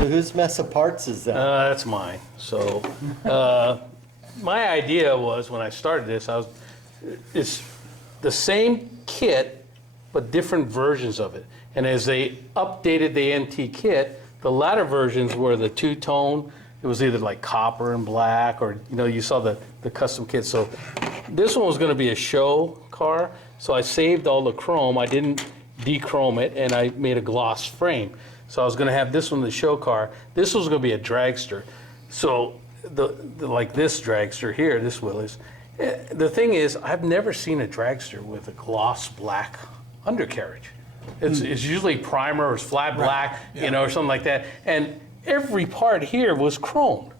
Whose mess of parts is that? That's mine. So, my idea was when I started this, it's the same kit, but different versions of it. And as they updated the AMT kit, the latter versions were the two-tone. It was either like copper and black, or you saw the custom kit. So this one was going to be a show car. So I saved all the chrome. I didn't de-chrome it, and I made a gloss frame. So I was going to have this one, the show car. This was going to be a dragster. So like this dragster here, this Willys. The thing is, I've never seen a dragster with a gloss black undercarriage. It's usually primer or flat black, or something like that. And every part here was chromed.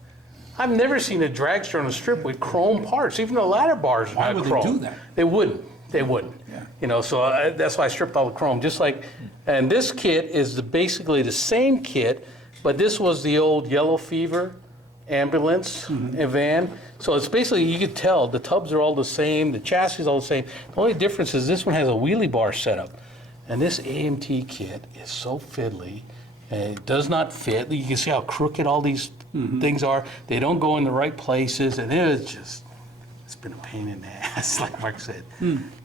I've never seen a dragster on a strip with chrome parts. Even the ladder bars are not chrome. Why would they do that? They wouldn't. They wouldn't. Yeah. So that's why I stripped all the chrome. Just like, and this kit is basically the same kit, but this was the old Yellow Fever ambulance van. So it's basically, you could tell the tubs are all the same, the chassis is all the same. The only difference is this one has a wheelie bar setup. And this AMT kit is so fiddly, and it does not fit. You can see how crooked all these things are. They don't go in the right places, and it's been a pain in the ass, like Mark said.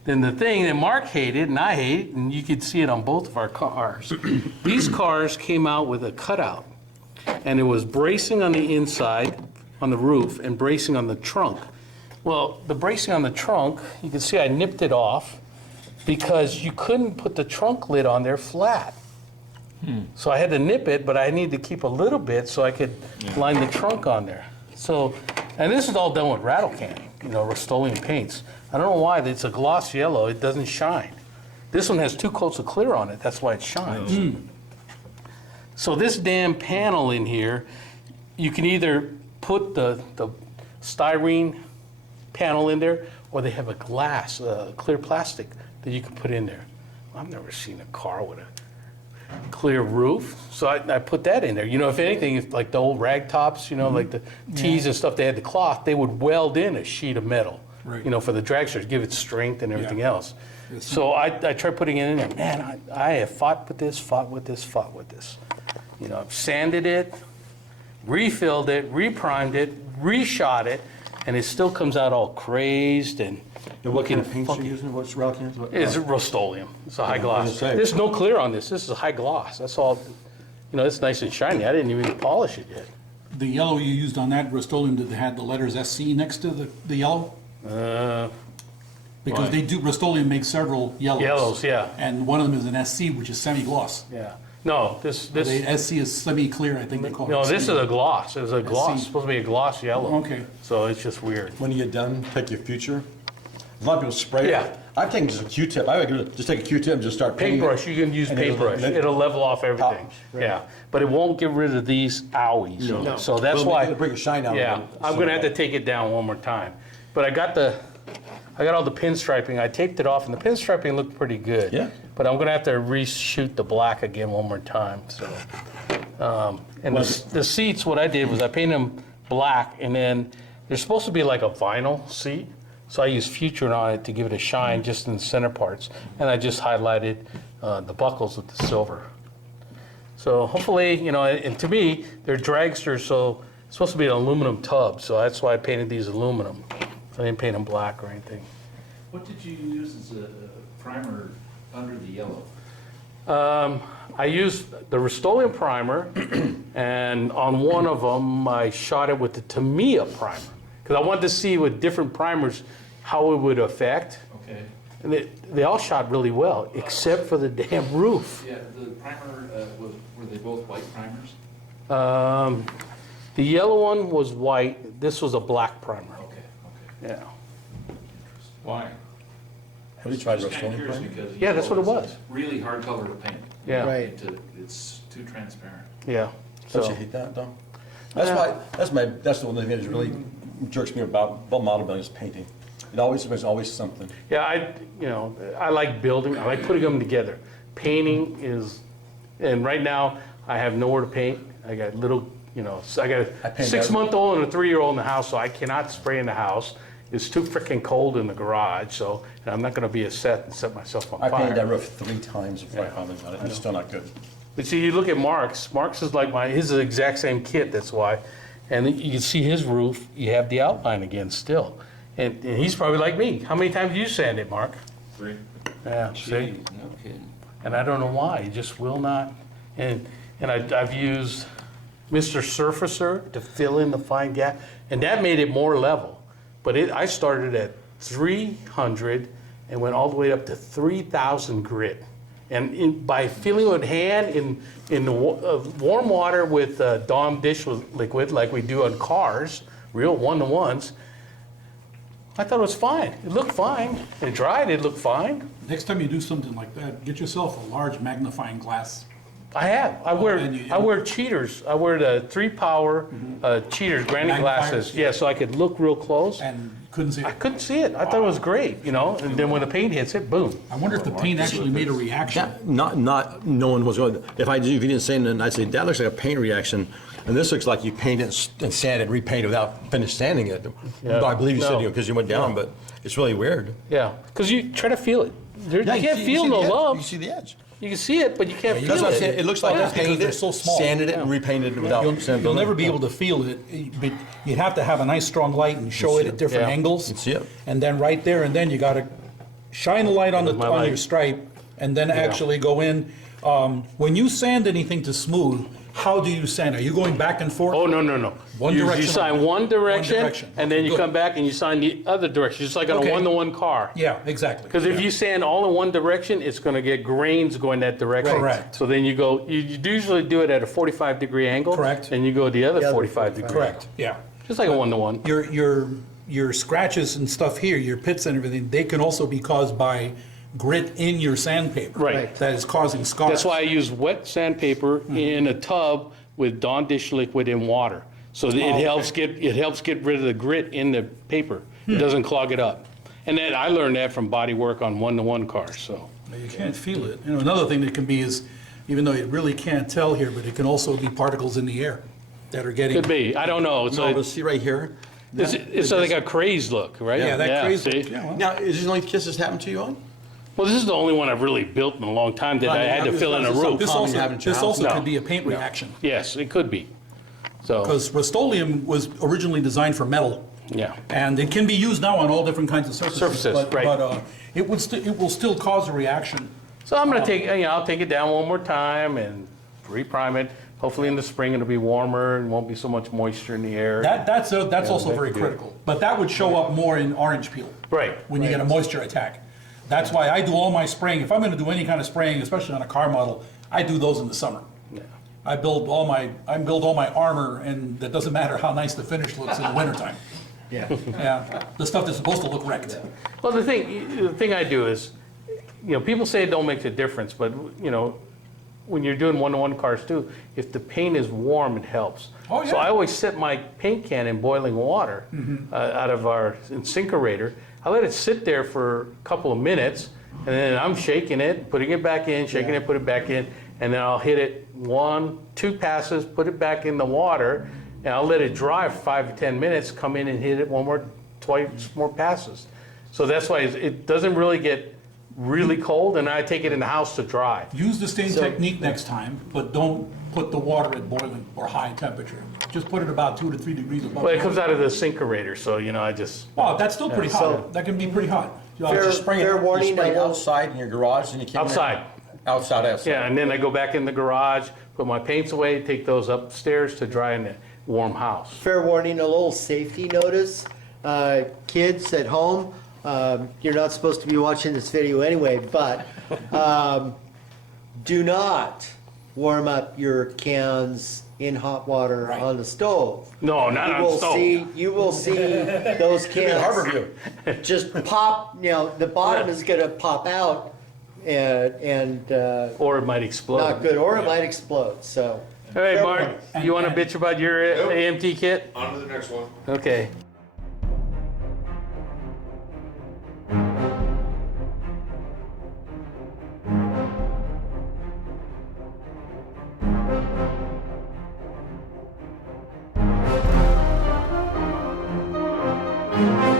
Then the thing that Mark hated, and I hate, and you could see it on both of our cars, these cars came out with a cutout, and it was bracing on the inside, on the roof, and bracing on the trunk. Well, the bracing on the trunk, you can see I nipped it off, because you couldn't put the trunk lid on there flat. So I had to nip it, but I needed to keep a little bit so I could line the trunk on there. So, and this is all done with rattle can, Rust-Oleum paints. I don't know why, it's a gloss yellow, it doesn't shine. This one has 2 coats of clear on it, that's why it shines. So this damn panel in here, you can either put the styrene panel in there, or they have a glass, clear plastic that you can put in there. I've never seen a car with a clear roof, so I put that in there. If anything, if like the old rag tops, like the tees and stuff, they had the cloth, they would weld in a sheet of metal, for the dragster to give it strength and everything else. So I tried putting it in there. Man, I have fought with this. I've sanded it, refilled it, reprimed it, reshot it, and it still comes out all crazed and what kind of paint are you using? What's rattle cans? It's Rust-Oleum. It's a high gloss. There's no clear on this. This is a high gloss. That's all. It's nice and shiny. I didn't even polish it yet. The yellow you used on that Rust-Oleum, did they have the letters SC next to the yellow? Because they do, Rust-Oleum makes several yellows. Yellows, yeah. And one of them is an SC, which is semi-gloss. Yeah. No, this SC is semi-clear, I think they call it. No, this is a gloss. It was a gloss. It's supposed to be a gloss yellow. Okay. So it's just weird. When you get done, take your future. A lot of people spray it. I've taken just a Q-tip. I would just take a Q-tip and just start painting. Paintbrush, you can use paintbrush. It'll level off everything. Yeah, but it won't get rid of these owies. No. So that's why. It'll bring a shine down. Yeah, I'm going to have to take it down one more time. But I got all the pinstriping. I taped it off, and the pinstriping looked pretty good. Yeah. But I'm going to have to reshoot the black again one more time. So, and the seats, what I did was I painted them black, and then they're supposed to be like a vinyl seat. So I used Futurin on it to give it a shine just in the center parts. And I just highlighted the buckles with the silver. So hopefully, and to me, they're dragsters, so supposed to be an aluminum tub, so that's why I painted these aluminum. I didn't paint them black or anything. What did you use as a primer under the yellow? I used the Rust-Oleum primer, and on one of them, I shot it with the Tamiya primer, because I wanted to see with different primers how it would affect. Okay. And they all shot really well, except for the damn roof. Yeah, the primer, were they both white primers? The yellow one was white, this was a black primer. Okay, Yeah. Why? Have you tried Just kind of Rust-Oleum curious primer? because. you Yeah, that's know, what it it's was. Really hard color to paint. Yeah. Right. It's too transparent. Yeah. Don't So, you hate that, though? That's why, that's the one thing that really jerks me about model building is painting. There's always something. yeah, I like building, I like putting them together. Painting is, and right now, I have nowhere to paint. I got little, so I got I a paint 6-month-old and a 3-year-old in the house, so I cannot spray in the house. It's too freaking cold in the garage, so and I'm not gonna be a set and set myself on I painted that fire. roof 3 times before I finally got it, and it's still not good. But see, you look at Mark's is like his is the exact same kit, that's why. And you can see his roof, you have the outline again still. And he's probably like me. How many times do you sand it, Mark? 3. Yeah, see? No kidding. And I don't know why, it just will not. And I've used Mr. Surfacer to fill in the fine gap, and that made it more level. But I started at 300 and went all the way up to 3,000 grit. And by filling with hand in the warm water with Dawn dish liquid, like we do on cars, real one-to-ones, I thought it was fine. It looked fine. It dried, it looked fine. Next time you do something like that, get yourself a large magnifying glass. I have. I wear and I wear cheaters. I wear the 3-power cheaters, granny Magnifiers, glasses. yeah. Yeah, so I could look real close. And couldn't see I it. couldn't see it. I thought it was great, And then when the paint hits it, boom. I wonder if the paint actually made a reaction. Not knowing what's going on. If you didn't say anything, I'd say, that looks like a paint reaction, and this looks like you painted and sanded and repainted without finished sanding it. Yeah. I believe you said, No. because you went down, but it's really weird. Yeah, because you try to feel it. You Yeah, can't see- feel see no the edge. love. You see the edge. You can see it, but you can't That's feel what I'm saying. it. It looks like Yeah. you painted they're it, so small. sanded it, and repainted it without sanding. You'll never be able to feel it, but you'd have to have a nice strong light and show it at different Yeah. angles. You can see it. And then right there and then you gotta shine the light on My on light. your stripe and then actually go in. When you sand anything to smooth, how do you sand? Are you going back and forth? Oh, no. One You direction sign only. one direction, direction. and then you Good. come back and you sign the other direction, just like on Okay. a one-to-one car. Yeah, exactly. Because if you sand all in one direction, it's going to get grains going that direction. Correct. So then you usually do it at a 45-degree angle. Correct. And you go the other The other 45 degree. Correct, yeah. Just like a one-to-one. Your scratches and stuff here, your pits and everything, they can also be caused by grit in your sandpaper. Right. That is causing scars. That's why I use wet sandpaper in a tub with Dawn dish liquid in water. So that okay. it helps get rid of the grit in the paper. It doesn't clog it up. And then I learned that from body work on one-to-one cars, so. You can't feel it. Another thing that can be is, even though you really can't tell here, but it can also be particles in the air that are getting. Could be, I don't know. No, but see right here? It's like a crazed look, right? Yeah, that crazy. see? Yeah, well, Now, is this the only kiss this happened to you on? Well, this is the only one I've really built in a long time that I had to fill in a roof. This common also, to have in your this house? also No. could be a paint reaction. Yes, it could be. So, Because Rust-Oleum was originally designed for metal. yeah. And it can be used now on all different kinds of surfaces. Surfaces, but, right. But it will still cause a reaction. So I'm gonna take, I'll take it down one more time and reprime it. Hopefully in the spring it'll be warmer and won't be so much moisture in the air. That's also very critical. But that would show up more in orange peel. Right. When you get a moisture attack. That's why I do all my spraying. If I'm going to do any kind of spraying, especially on a car model, I do those in the summer. Yeah. I build all my armor, and that doesn't matter how nice the finish looks in the wintertime. Yeah. Yeah, the stuff that's supposed to look wrecked. Well, the thing I do is, people say it don't make a difference, but, when you're doing one-to-one cars too, if the paint is warm, it helps. Oh, yeah. So I always set my paint can in boiling water out of our incinerator. I let it sit there for a couple of minutes, and then I'm shaking it, putting it back in, shaking it, put it back in, and then I'll hit it 1-2 passes, put it back in the water, and I'll let it dry for 5 to 10 minutes, come in and hit it twice more passes. So that's why it doesn't really get really cold, and I take it in the house to dry. Use the same technique next time, but don't put the water at boiling or high temperature. Just put it about 2 to 3 degrees above. Well, it comes out of the sinkerator, so, I just, Wow, that's still pretty So- hot. That can be pretty hot. Just spray Fair it, warning, you spray it I will- outside in your garage and you can't. outside. Outside. Yeah, and then I go back in the garage, put my paints away, take those upstairs to dry in the warm house. Fair warning, a little safety notice. Kids at home, you're not supposed to be watching this video anyway, but do not warm up your cans in hot water on the stove. No, not on the stove. You will see those cans Harborview. just pop, the bottom is gonna pop out and Or it might explode. not good, or it might explode, so. Hey, fair Mark, warning. you want to bitch about your AMT kit? On to the next one. Okay. Thank